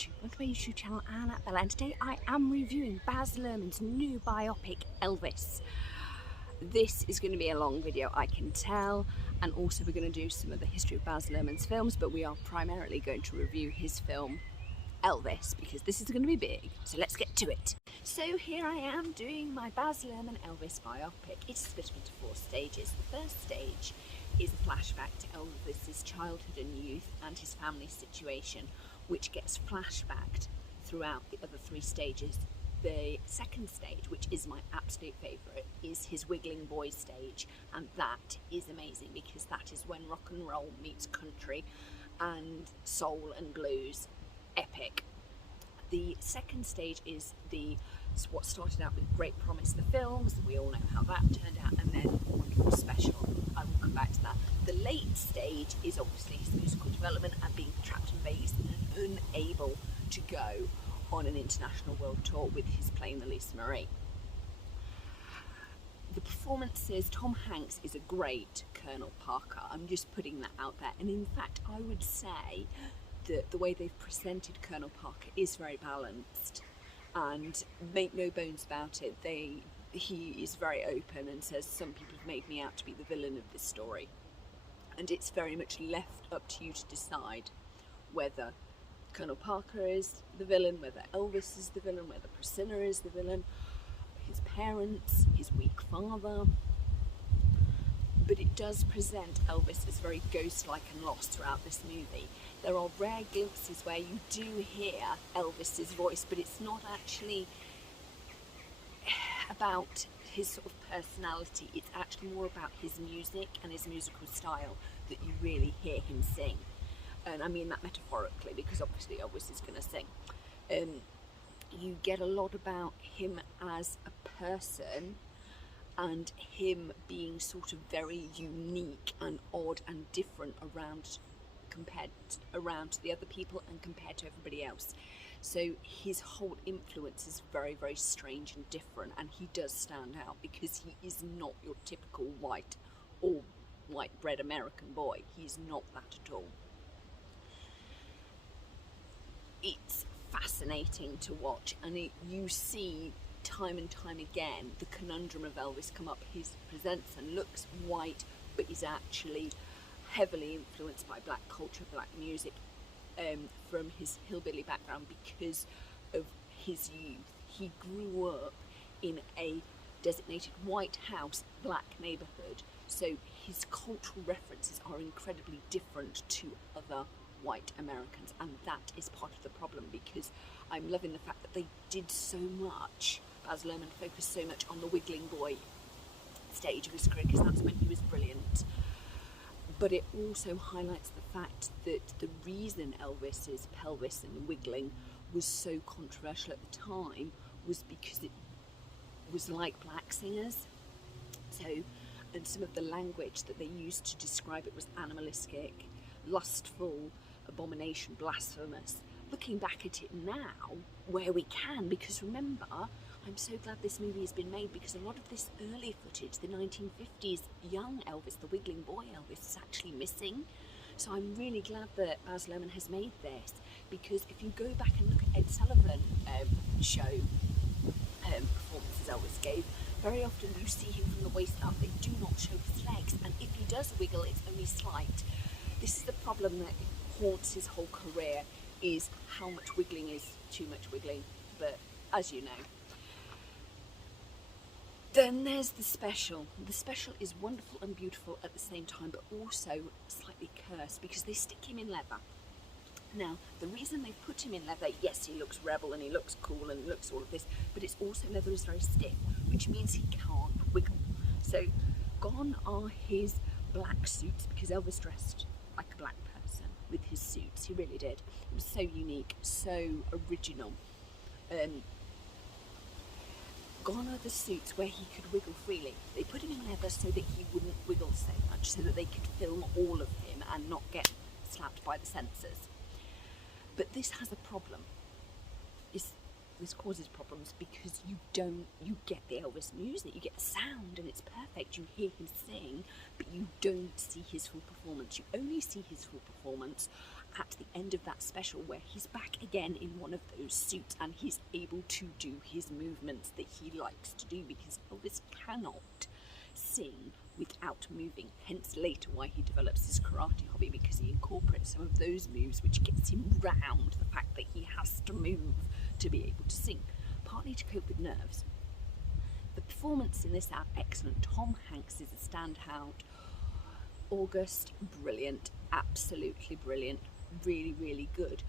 YouTube. Welcome to my YouTube channel, Annabella, and today I am reviewing Baz Luhrmann's new biopic, Elvis. This is going to be a long video, I can tell, and also we're going to do some of the history of Baz Luhrmann's films, but we are primarily going to review his film, Elvis, because this is going to be big, so let's get to it. So here I am doing my Baz Luhrmann Elvis biopic. It's split into 4 stages. The first stage is a flashback to Elvis's childhood and youth and his family situation, which gets flashbacked throughout the other 3 stages. The second stage, which is my absolute favourite, is his Wiggling Boy stage, and that is amazing because that is when rock and roll meets country and soul and blues. Epic. The second stage is what started out with great promise, the films. We all know how that turned out, and then a wonderful special. I will come back to that. The late stage is obviously his musical development and being trapped in Vegas and unable to go on an international world tour with his playing the Lisa Marie. The performances, Tom Hanks is a great Colonel Parker. I'm just putting that out there, and in fact I would say that the way they've presented Colonel Parker is very balanced, and make no bones about it, he is very open and says some people have made me out to be the villain of this story, and it's very much left up to you to decide whether Colonel Parker is the villain, whether Elvis is the villain, whether Priscilla is the villain, his parents, his weak father. But it does present Elvis as very ghost-like and lost throughout this movie. There are rare glimpses where you do hear Elvis's voice, but it's not actually about his sort of personality. It's actually more about his music and his musical style that you really hear him sing. And I mean that metaphorically, because obviously Elvis is going to sing. You get a lot about him as a person, and him being sort of very unique and odd and different compared to the other people and compared to everybody else. So his whole influence is very, very strange and different, and he does stand out because he is not your typical white or white bread American boy. He's not that at all. It's fascinating to watch, and you see time and time again the conundrum of Elvis come up. He presents and looks white, but is actually heavily influenced by black culture, black music, from his hillbilly background because of his youth. He grew up in a designated white house, black neighbourhood, so his cultural references are incredibly different to other white Americans, and that is part of the problem, because I'm loving the fact that they did so much. Baz Luhrmann focused so much on the Wiggling Boy stage of his career because that's when he was brilliant. But it also highlights the fact that the reason Elvis's pelvis and wiggling was so controversial at the time was because it was like black singers. So, and some of the language that they used to describe it was animalistic, lustful, abomination, blasphemous. Looking back at it now, where we can, because remember, I'm so glad this movie has been made, because a lot of this early footage, the 1950s young Elvis, the Wiggling Boy Elvis, is actually missing. So I'm really glad that Baz Luhrmann has made this, because if you go back and look at Ed Sullivan show performances Elvis gave, very often you see him from the waist up. They do not show his legs, and if he does wiggle, it's only slight. This is the problem that haunts his whole career, is how much wiggling is too much wiggling, but as you know. Then there's the special. The special is wonderful and beautiful at the same time, but also slightly cursed because they stick him in leather. Now, the reason they put him in leather, yes, he looks rebel and he looks cool and looks all of this, but it's also leather is very stiff, which means he can't wiggle. So gone are his black suits, because Elvis dressed like a black person with his suits. He really did. It was so unique, so original. Gone are the suits where he could wiggle freely. They put him in leather so that he wouldn't wiggle so much, so that they could film all of him and not get slapped by the censors. But this has a problem. this causes problems because you get the Elvis music, you get the sound, and it's perfect. You hear him sing, but you don't see his full performance. You only see his full performance at the end of that special, where he's back again in one of those suits and he's able to do his movements that he likes to do, because Elvis cannot sing without moving, hence later why he develops his karate hobby, because he incorporates some of those moves, which gets him round the fact that he has to move to be able to sing, partly to cope with nerves. The performance in this are excellent. Tom Hanks is a standout. August, brilliant, absolutely brilliant, really, really good.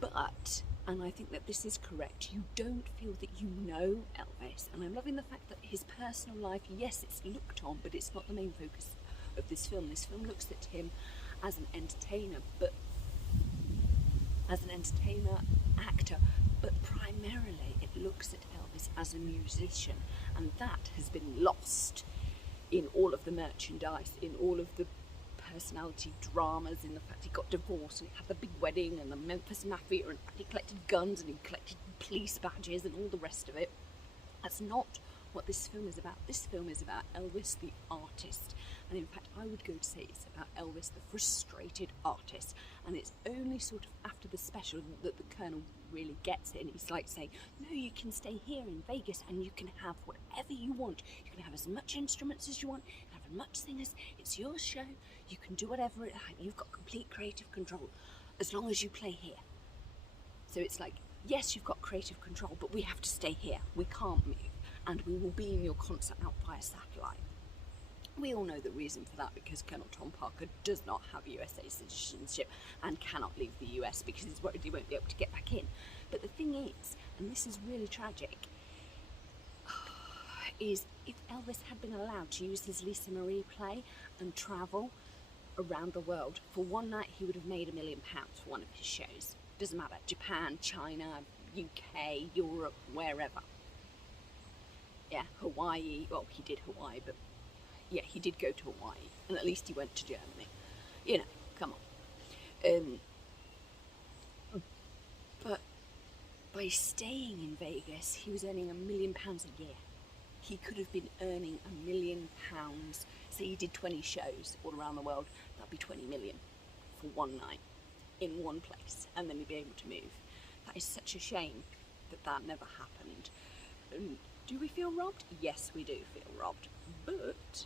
But, and I think that this is correct, you don't feel that you know Elvis. And I'm loving the fact that his personal life, yes, it's looked on, but it's not the main focus of this film. This film looks at him as an entertainer, but as an entertainer, actor, but primarily it looks at Elvis as a musician, and that has been lost in all of the merchandise, in all of the personality dramas, in the fact he got divorced and he had the big wedding and the Memphis Mafia, and he collected guns and he collected police badges and all the rest of it. That's not what this film is about. This film is about Elvis the artist, and in fact I would go to say it's about Elvis the frustrated artist. And it's only sort of after the special that the Colonel really gets it, and he's like saying, no, you can stay here in Vegas and you can have whatever you want. You can have as much instruments as you want, you can have as much singers, it's your show, you can do whatever it like, you've got complete creative control as long as you play here. So it's like, yes, you've got creative control, but we have to stay here, we can't move, and we will be in your concert out via satellite. We all know the reason for that, because Colonel Tom Parker does not have USA citizenship and cannot leave the US because he's worried he won't be able to get back in. But the thing is, and this is really tragic, is if Elvis had been allowed to use his Lisa Marie play and travel around the world, for one night he would have made £1 million for one of his shows. Doesn't matter, Japan, China, UK, Europe, wherever. Yeah, Hawaii, well, he did Hawaii, but yeah, he did go to Hawaii, and at least he went to Germany. You know, come on. But by staying in Vegas, he was earning £1 million a year. He could have been earning £1 million. Say he did 20 shows all around the world, that'd be 20 million for one night in one place, and then he'd be able to move. That is such a shame that that never happened. Do we feel robbed? Yes, we do feel robbed, but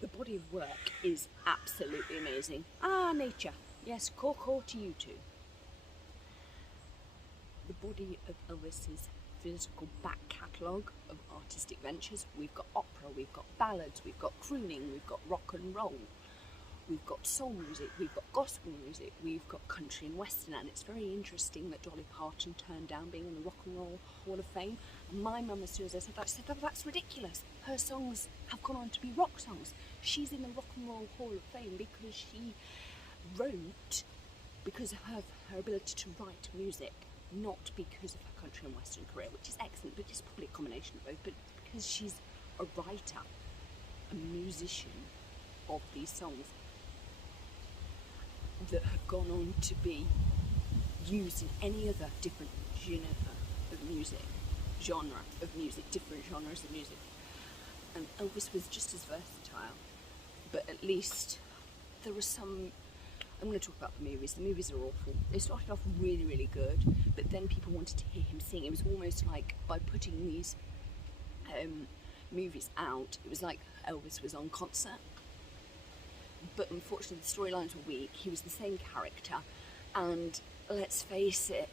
the body of work is absolutely amazing. Nature. Yes, caw to you too. The body of Elvis's physical back catalogue of artistic ventures. We've got opera, we've got ballads, we've got crooning, we've got rock and roll, we've got soul music, we've got gospel music, we've got country and western. And it's very interesting that Dolly Parton turned down being in the Rock and Roll Hall of Fame. And my mum, as soon as I said that, she said, that's ridiculous. Her songs have gone on to be rock songs. She's in the Rock and Roll Hall of Fame because she wrote, because of her ability to write music, not because of her country and western career, which is excellent, but it's probably a combination of both, but because she's a writer, a musician of these songs that have gone on to be used in any other different genre of music, different genres of music. And Elvis was just as versatile, but at least there was some. I'm going to talk about the movies. The movies are awful. They started off really, really good, but then people wanted to hear him sing. It was almost like by putting these movies out, it was like Elvis was on concert. But unfortunately the storylines were weak. He was the same character, and let's face it,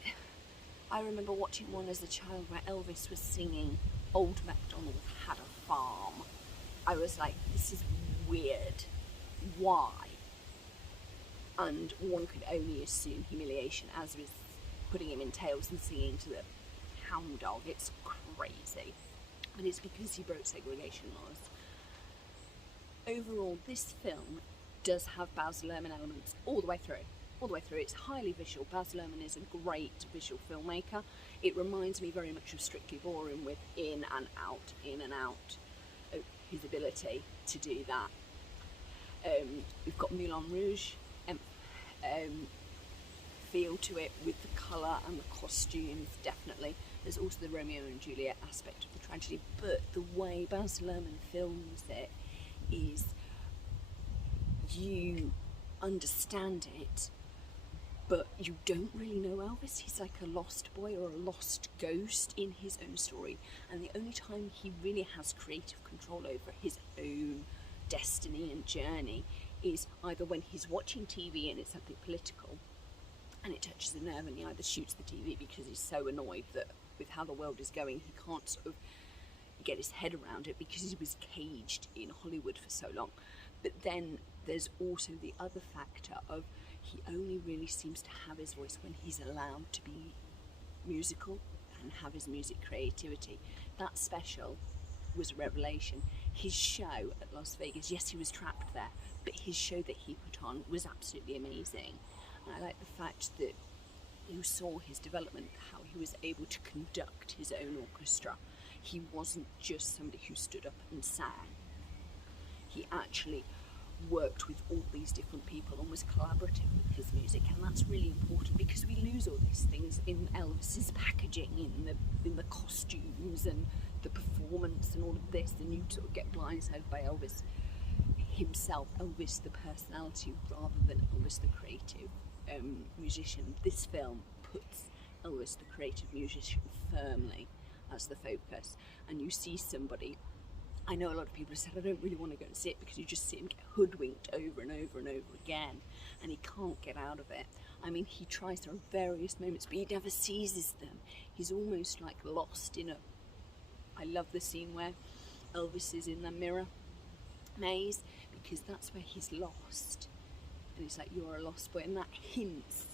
I remember watching one as a child where Elvis was singing Old MacDonald Had a Farm. I was like, this is weird. Why? And one could only assume humiliation, as was putting him in tails and singing to the hound dog. It's crazy. But it's because he broke segregation laws. Overall, this film does have Baz Luhrmann elements all the way through. All the way through. It's highly visual. Baz Luhrmann is a great visual filmmaker. It reminds me very much of Strictly Ballroom, with in and out of his ability to do that. We've got Moulin Rouge feel to it with the colour and the costumes, definitely. There's also the Romeo and Juliet aspect of the tragedy, but the way Baz Luhrmann films it is you understand it, but you don't really know Elvis. He's like a lost boy or a lost ghost in his own story, and the only time he really has creative control over his own destiny and journey is either when he's watching TV and it's something political and it touches a nerve and he either shoots the TV because he's so annoyed that with how the world is going he can't sort of get his head around it because he was caged in Hollywood for so long. But then there's also the other factor of he only really seems to have his voice when he's allowed to be musical and have his music creativity. That special was a revelation. His show at Las Vegas, yes, he was trapped there, but his show that he put on was absolutely amazing. And I like the fact that you saw his development, how he was able to conduct his own orchestra. He wasn't just somebody who stood up and sang. He actually worked with all these different people and was collaborative with his music, and that's really important because we lose all these things in Elvis's packaging, in the costumes and the performance and all of this, and you sort of get blindsided by Elvis himself, Elvis the personality, rather than Elvis the creative musician. This film puts Elvis the creative musician firmly as the focus, and you see somebody. I know a lot of people have said I don't really want to go and see it because you just see him get hoodwinked over and over and over again and he can't get out of it. I mean, he tries, there are various moments, but he never seizes them. He's almost like lost in a... I love the scene where Elvis is in the mirror maze because that's where he's lost. And he's like, you're a lost boy, and that hints,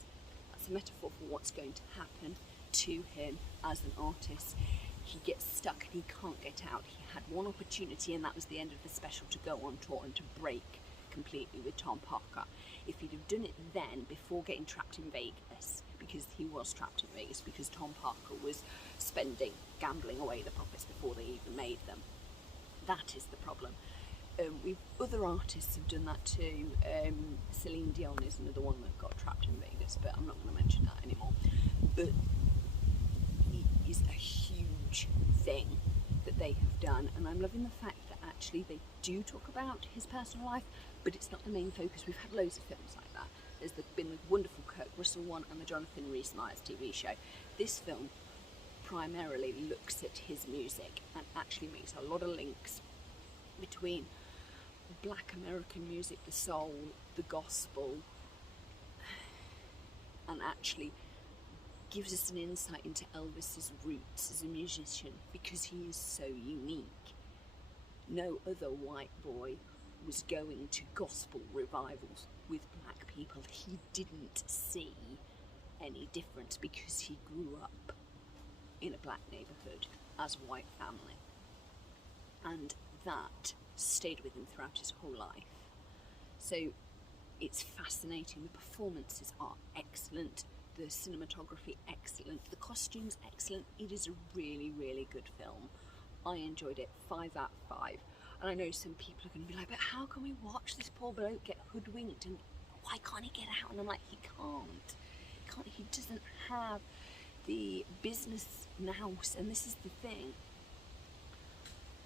that's a metaphor for what's going to happen to him as an artist. He gets stuck and he can't get out. He had one opportunity and that was the end of the special, to go on tour and to break completely with Tom Parker. If he'd have done it then, before getting trapped in Vegas, because he was trapped in Vegas because Tom Parker was gambling away the profits before they even made them. That is the problem. Other artists have done that too. Celine Dion is another one that got trapped in Vegas, but I'm not going to mention that anymore. But it is a huge thing that they have done, and I'm loving the fact that actually they do talk about his personal life, but it's not the main focus. We've had loads of films like that. There's been the wonderful Kurt Russell one and the Jonathan Rhys-Meyers TV show. This film primarily looks at his music and actually makes a lot of links between Black American music, the soul, the gospel, and actually gives us an insight into Elvis's roots as a musician because he is so unique. No other white boy was going to gospel revivals with black people. He didn't see any difference because he grew up in a black neighbourhood as a white family, and that stayed with him throughout his whole life. So it's fascinating. The performances are excellent, the cinematography excellent, the costumes excellent. It is a really, really good film. I enjoyed it, 5 out of 5. And I know some people are going to be like, but how can we watch this poor bloke get hoodwinked and why can't he get out? And I'm like, he can't. He doesn't have the business nous. And this is the thing.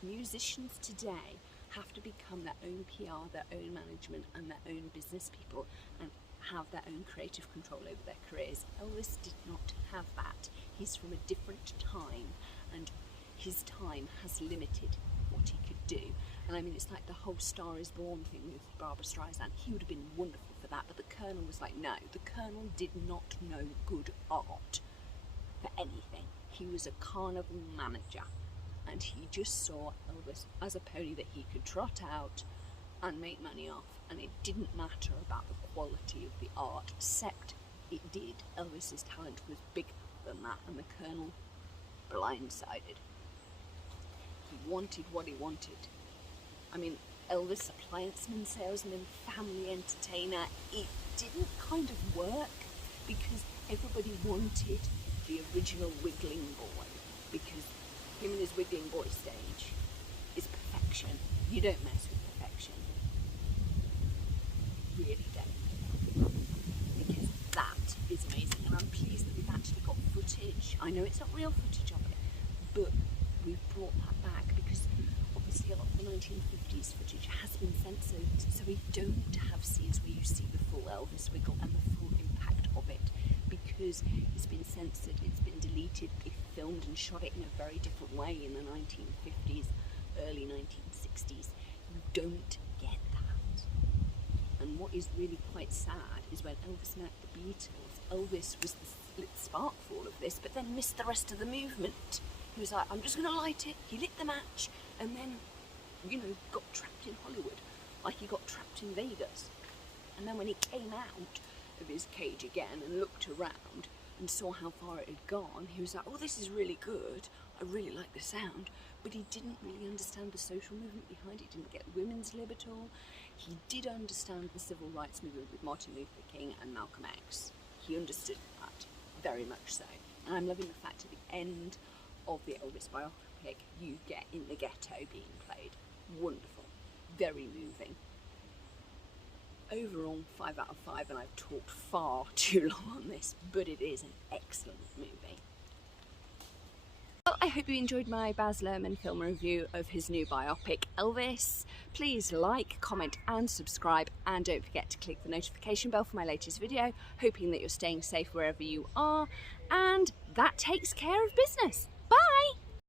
Musicians today have to become their own PR, their own management and their own business people and have their own creative control over their careers. Elvis did not have that. He's from a different time and his time has limited what he could do. And I mean, it's like the whole Star is Born thing with Barbra Streisand. He would have been wonderful for that, but the Colonel was like, no, the Colonel did not know good art for anything. He was a carnival manager and he just saw Elvis as a pony that he could trot out and make money off, and it didn't matter about the quality of the art, except it did. Elvis's talent was bigger than that, and the Colonel blindsided. He wanted what he wanted. I mean, Elvis, applianceman, salesman, family entertainer, it didn't kind of work because everybody wanted the original Wiggling Boy, because him and his Wiggling Boy stage is perfection. You don't mess with perfection. Really don't. Because that is amazing, and I'm pleased that we've actually got footage. I know it's not real footage of it, but we've brought that back because obviously a lot of the 1950s footage has been censored, so we don't have scenes where you see the full Elvis wiggle and the full impact of it, because it's been censored, it's been deleted. They filmed and shot it in a very different way in the 1950s, early 1960s. You don't get that. And what is really quite sad is when Elvis met the Beatles, Elvis was the lit spark for all of this, but then missed the rest of the movement. He was like, I'm just going to light it. He lit the match and then, you know, got trapped in Hollywood, like he got trapped in Vegas. And then when he came out of his cage again and looked around and saw how far it had gone, he was like, oh, this is really good. I really like the sound. But he didn't really understand the social movement behind it. He didn't get women's lib at all. He did understand the civil rights movement with Martin Luther King and Malcolm X. He understood that, very much so. And I'm loving the fact at the end of the Elvis biopic, you get In the Ghetto being played. Wonderful. Very moving. Overall, 5 out of 5, and I've talked far too long on this, but it is an excellent movie. Well, I hope you enjoyed my Baz Luhrmann film review of his new biopic, Elvis. Please like, comment and subscribe, and don't forget to click the notification bell for my latest video, hoping that you're staying safe wherever you are, and that takes care of business.